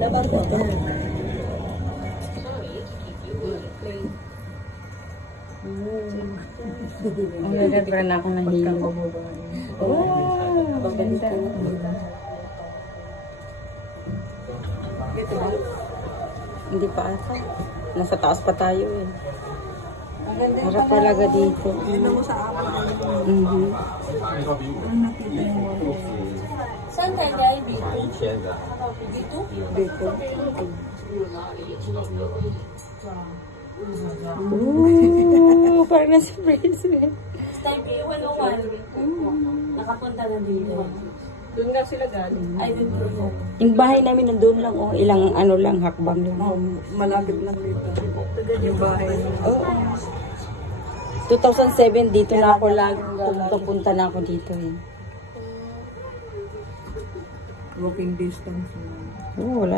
naman po. Ang gagawin na ako ng hilo. Wow! Ganda. Hindi pa ata. Nasa taas pa tayo eh. Harap talaga dito. Ano mo sa akin? Saan tayo guys? Dito? Dito. Ooh, parang nasa bracelet. Time P101. Nakapunta na dito. Doon nga sila galing. Ay, dito. Yung bahay namin nandun lang, oh, ilang ano lang, hakbang lang. Malapit lang dito. Yung bahay. Oo. 2007, dito na ako lagi. Pupunta na ako dito eh. Walking distance. Oo, wala.